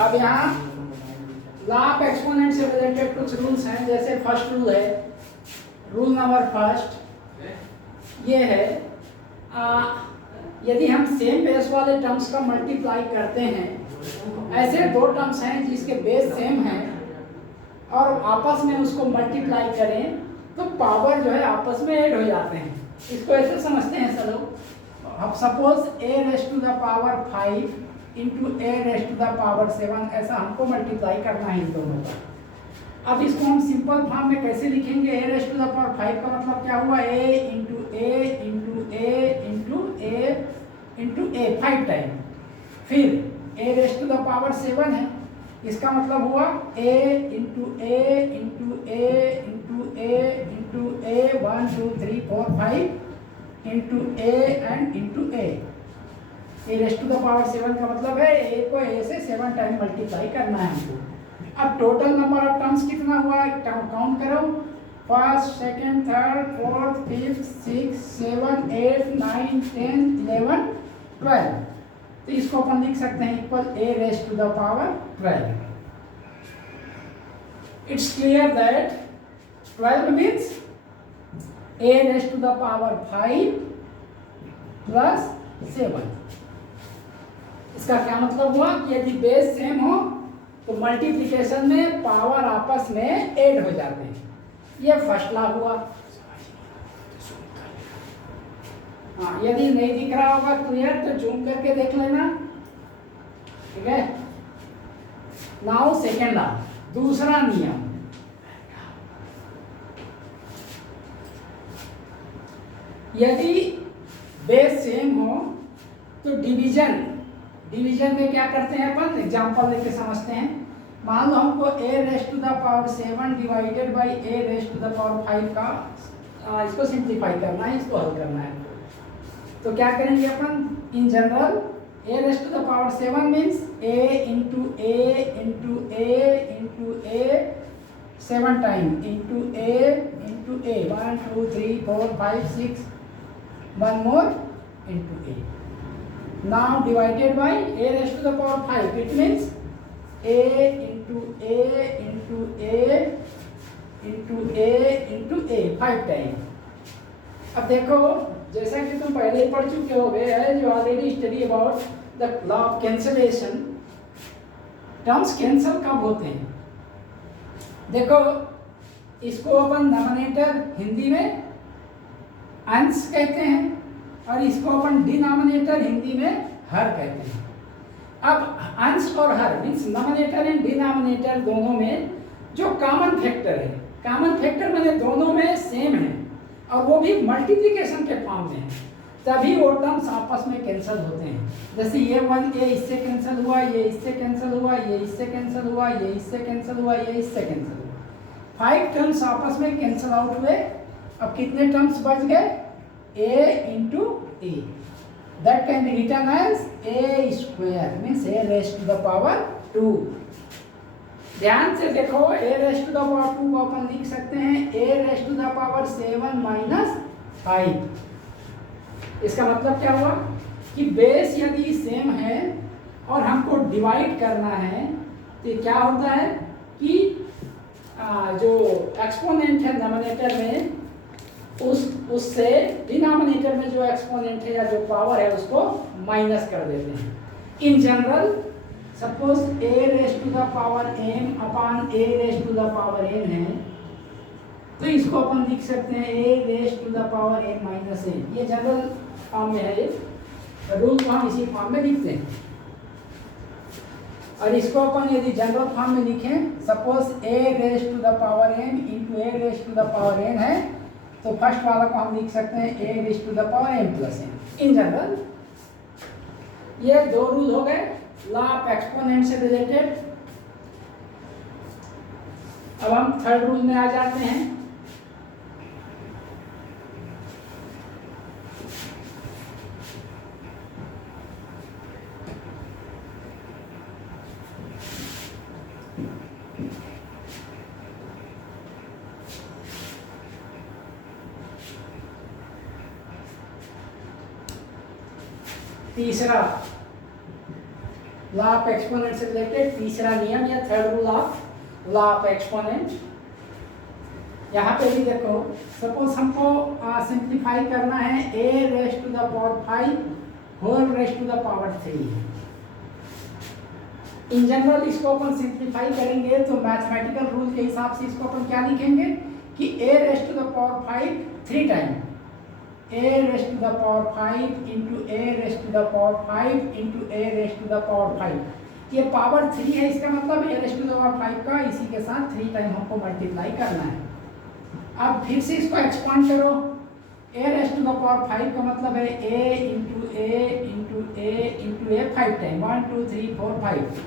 अब यहाँ law of exponent से रिलेटेड कुछ रूल्स हैं। जैसे फर्स्ट रूल है, रूल नंबर फर्स्ट ये है, यदि हम सेम बेस वाले टर्म्स का मल्टीप्लाई करते हैं, ऐसे दो टर्म्स हैं जिसके बेस सेम हैं और आपस में उसको मल्टीप्लाई करें तो पावर जो है आपस में ऐड हो जाते हैं। इसको ऐसे समझते हैं सब लोग। अब suppose a raise to the power 5 into a raise to the power 7, ऐसा हमको मल्टीप्लाई करना है इन दोनों का। अब इसको हम सिंपल फॉर्म में कैसे लिखेंगे? a raise to the power 5 का मतलब क्या हुआ? a into a into a into a into a 5 time. फिर a raise to the power 7 है, इसका मतलब हुआ a into a into a into a into a 1 2 3 4 5 into a and into a। a raise to the power 7 का मतलब है a को a से 7 टाइम मल्टीप्लाई करना है हमको। अब टोटल नंबर ऑफ टर्म्स कितना हुआ? काउंट करो, first second third fourth fifth six 7 8 9 10 11 12। तो इसको अपन लिख सकते हैं equal a raise to the power 12। It's clear that 12 means a raise to the power 5 plus 7। इसका क्या मतलब हुआ कि यदि बेस सेम हो तो मल्टीप्लिकेशन में पावर आपस में ऐड हो जाते हैं। ये फर्स्ट लॉ हुआ। हाँ, यदि नहीं दिख रहा होगा क्लियर तो जूम करके देख लेना, ठीक है। नाउ सेकेंड लॉ, दूसरा नियम। यदि बेस सेम हो तो डिवीजन में क्या करते हैं अपन? एग्जांपल लेके समझते हैं। मान लो हमको a raise to the power 7 divided by a raise to the power 5 का इसको सिंप्लीफाई करना है, इसको हल करना है। तो क्या करेंगे अपन? In general a raise to the power 7 means a into a into a into a 7 time into a 1 2 3 4 5 6 1 more into a. Now divided by a raised to the power 5. It means a into a into a into a into a 5 time. अब देखो, जैसा कि तुम पहले ही पढ़ चुके हो गए, you already study about the law of cancellation. Terms cancel कब होते हैं? देखो, इसको अपन डिनोमिनेटर हिंदी में अंश कहते हैं और इसको अपन डिनोमिनेटर हिंदी में हर कहते हैं। अब अंश और हर मीन्स डिनोमिनेटर एंड डिनोमिनेटर दोनों में जो कॉमन फैक्टर है, कॉमन फैक्टर मैंने दोनों में सेम है और वो भी मल्टीप्लिकेशन के फॉर्म में है, तभी वो टर्म्स आपस में कैंसिल होते हैं। जैसे ये 1 ये इससे कैंसिल हुआ, ये इससे कैंसिल हुआ, ये इससे कैंसिल हुआ, ये इससे कैंसिल हुआ, ये इससे कैंसिल हुआ। 5 टर्म्स आपस में कैंसिल आउट हुए। अब कितने टर्म्स बच गए? a into a, that can be written as a square means a raised to the power 2। ध्यान से देखो, a raised to the power 2 को अपन लिख सकते हैं a raised to the power 7 minus 5। इसका मतलब क्या हुआ कि बेस यदि सेम है और हमको डिवाइड करना है तो क्या होता है कि जो एक्सपोनेंट है डिनोमिनेटर में उससे डिनोमिनेटर में जो एक्सपोनेंट है या जो पावर है उसको माइनस कर देते हैं। In general suppose a raise to the power m upon a raise to the power n है, तो इसको अपन लिख सकते हैं a raise to the power n minus n। ये जनरल फॉर्म में है, रूल को हम इसी फॉर्म में लिखते हैं। और इसको अपन यदि जनरल फॉर्म में लिखें, suppose a raise to the power m into a raise to the power n है, तो फर्स्ट वाला को हम लिख सकते हैं a raise to the power m plus n। In general ये दो रूल हो गए लॉ ऑफ एक्सपोनेंट से रिलेटेड। अब हम थर्ड रूल में आ जाते हैं। तीसरा लॉ ऑफ एक्सपोनेंट से रिलेटेड तीसरा नियम या third rule of law of exponent. यहाँ पे भी देखो, सपोज हमको सिंप्लीफाई करना है a raise to the power 5 whole raise to the power 3। In general इसको अपन सिंप्लीफाई करेंगे तो मैथमेटिकल रूल के हिसाब से इसको अपन क्या लिखेंगे कि a raise to the power 5 3 time a raise to the power 5 into a raise to the power 5 into a raise to the power 5। ये पावर 3 है, इसका मतलब a raise to the power 5 का इसी के साथ 3 टाइम हमको मल्टीप्लाई करना है। अब फिर से इसको एक्सपांड करो, a raise to the power 5 का मतलब है a into a into a into a 5 time 1 2 3 4 5।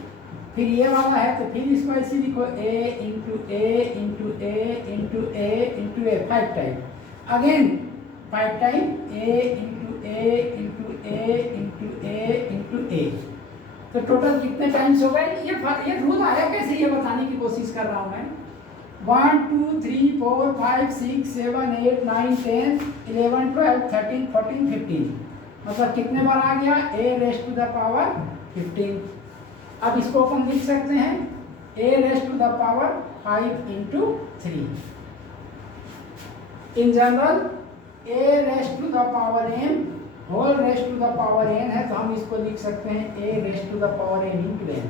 फिर ये वाला है तो फिर इसको ऐसे लिखो a into a into a into a into a 5 time, again 5 time a into a into a into a into a। तो टोटल कितने टाइम्स हो गए? ये रूल आया कैसे, ये बताने की कोशिश कर रहा हूँ मैं। 1 2 3 4 5 6 7 8 9 10 11 12 13 14 15, मतलब कितने बार आ गया a raise to the power 15। अब इसको अपन लिख सकते हैं a raise to the power 5 into 3। In general a raise to the power m whole raise to the power n है, तो हम इसको लिख सकते हैं a raise to the power n into n।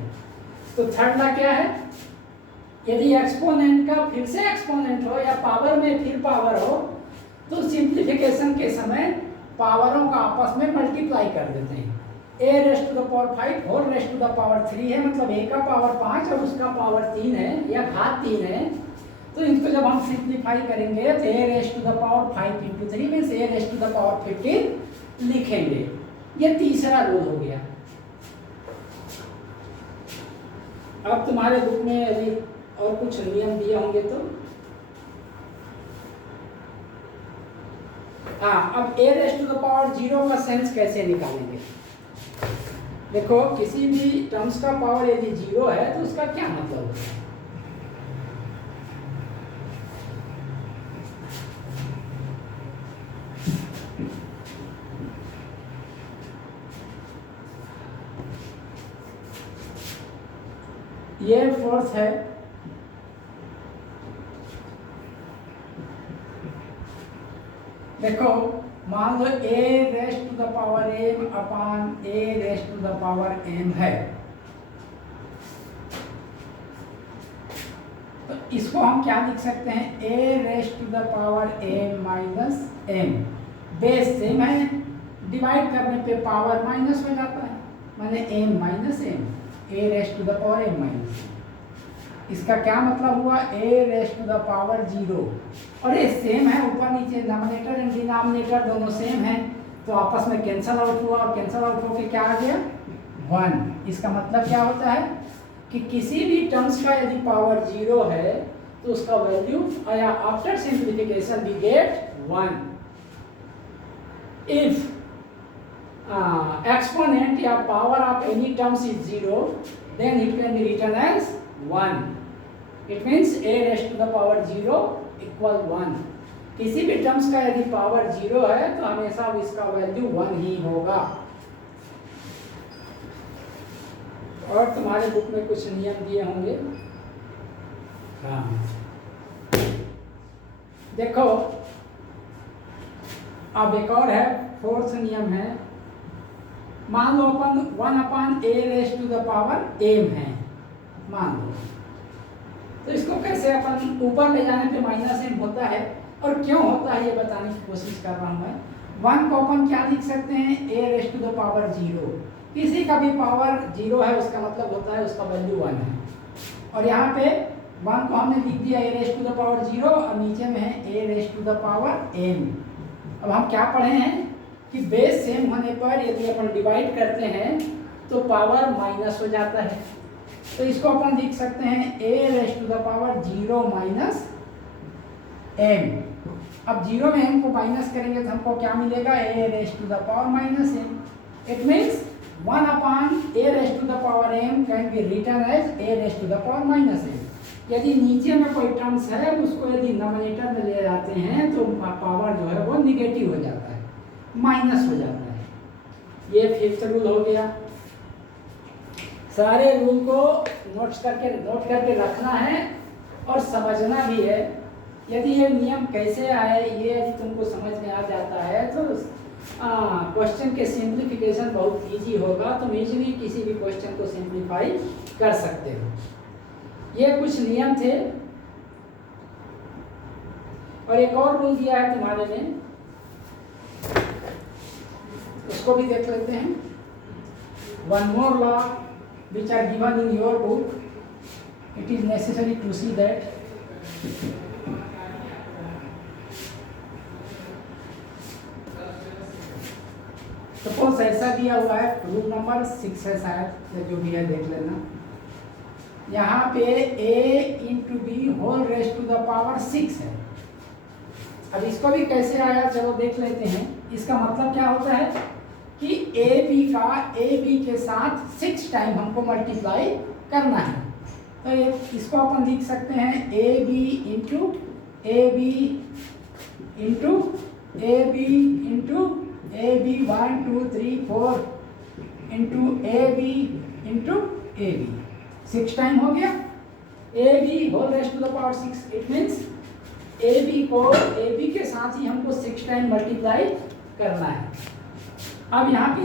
तो थर्ड ला क्या है, यदि एक्सपोनेंट का फिर से एक्सपोनेंट हो या पावर में फिर पावर हो तो सिंप्लीफिकेशन के समय पावरों का आपस में मल्टीप्लाई कर देते हैं। a raise to the power 5 whole raise to the power 3 है, मतलब a का पावर 5 और उसका पावर 3 है या घात 3 है, तो इनको जब हम सिंप्लीफाई करेंगे तो a raise to the power 5 into 3 means a raise to the power 15 लिखेंगे। ये तीसरा रूल हो गया। अब तुम्हारे बुक में यदि और कुछ नियम दिए होंगे तो अब a raise to the power 0 का सेंस कैसे निकालेंगे? देखो, किसी भी टर्म्स का पावर यदि 0 है तो उसका क्या मतलब होता है? ये फोर्स है, देखो मान लो a raise to the power m upon a raise to the power m है, तो इसको हम क्या लिख सकते हैं a raise to the power m minus m। Base same है, डिवाइड करने पे पावर माइनस हो जाता है, माने m minus m, a raise to the power m माइनस। इसका क्या मतलब हुआ a raise to the power 0, और ये सेम है, ऊपर नीचे डिनोमिनेटर एंड डिनोमिनेटर दोनों सेम है, तो आपस में कैंसल आउट हुआ और कैंसल आउट होके क्या आ गया 1। इसका मतलब क्या होता है कि किसी भी टर्म्स का यदि पावर 0 है तो उसका वैल्यू या after simplification we get 1। If exponent या power of any terms is 0, then it can be written as 1. It means a raised to the power 0 equal 1. किसी भी टर्म्स का यदि पावर 0 है तो हमेशा इसका वैल्यू 1 ही होगा। और तुम्हारे बुक में कुछ नियम दिए होंगे। हाँ, देखो अब एक और है, फोर्थ नियम है। मान लो अपन 1 upon a raise to the power m है, मान लो, तो इसको कैसे अपन ऊपर ले जाने पे माइनस m होता है, और क्यों होता है ये बताने की कोशिश कर रहा हूँ मैं। 1 को अपन क्या लिख सकते हैं a raise to the power 0, किसी का भी पावर 0 है उसका मतलब होता है उसका वैल्यू 1 है, और यहाँ पे 1 को हमने लिख दिया a raise to the power 0 और नीचे में है a raise to the power m। अब हम क्या पढ़े हैं कि बेस सेम होने पर यदि अपन डिवाइड करते हैं तो पावर माइनस हो जाता है, तो इसको अपन लिख सकते हैं a raise to the power 0 minus m। अब 0 में m को माइनस करेंगे तो हमको क्या मिलेगा a raise to the power minus m। It means 1 upon a raise to the power m can be written as a raise to the power minus m। यदि नीचे में कोई टर्म्स है उसको यदि डिनोमिनेटर में ले जाते हैं तो पावर जो है वो निगेटिव हो जाता है, माइनस हो जाता है। ये फिफ्थ रूल हो गया। सारे रूल को नोट करके रखना है और समझना भी है। यदि ये नियम कैसे आए ये यदि तुमको समझ में आ जाता है तो क्वेश्चन के सिंप्लीफिकेशन बहुत इजी होगा, तुम इजीली किसी भी क्वेश्चन को सिंप्लीफाई कर सकते हो। ये कुछ नियम थे और एक और रूल दिया है तुम्हारे लिए, उसको भी देख लेते हैं। One more law which are given in your book, it is necessary to see that suppose ऐसा दिया हुआ है, रूल नंबर 6 है शायद, या जो भी है देख लेना। यहाँ पे a into b whole raised to the power 6 है। अब इसको भी कैसे आया चलो देख लेते हैं। इसका मतलब क्या होता है कि ए बी के साथ 6 टाइम हमको मल्टीप्लाई करना है। तो ये इसको अपन लिख सकते हैं a b into a b into a b into a b 1 2 3 4 into a b into a b 6 time हो गया। A b whole raised to the power 6, it means a b को ए बी के साथ ही हमको 6 time multiply करना है। अब यहाँ पे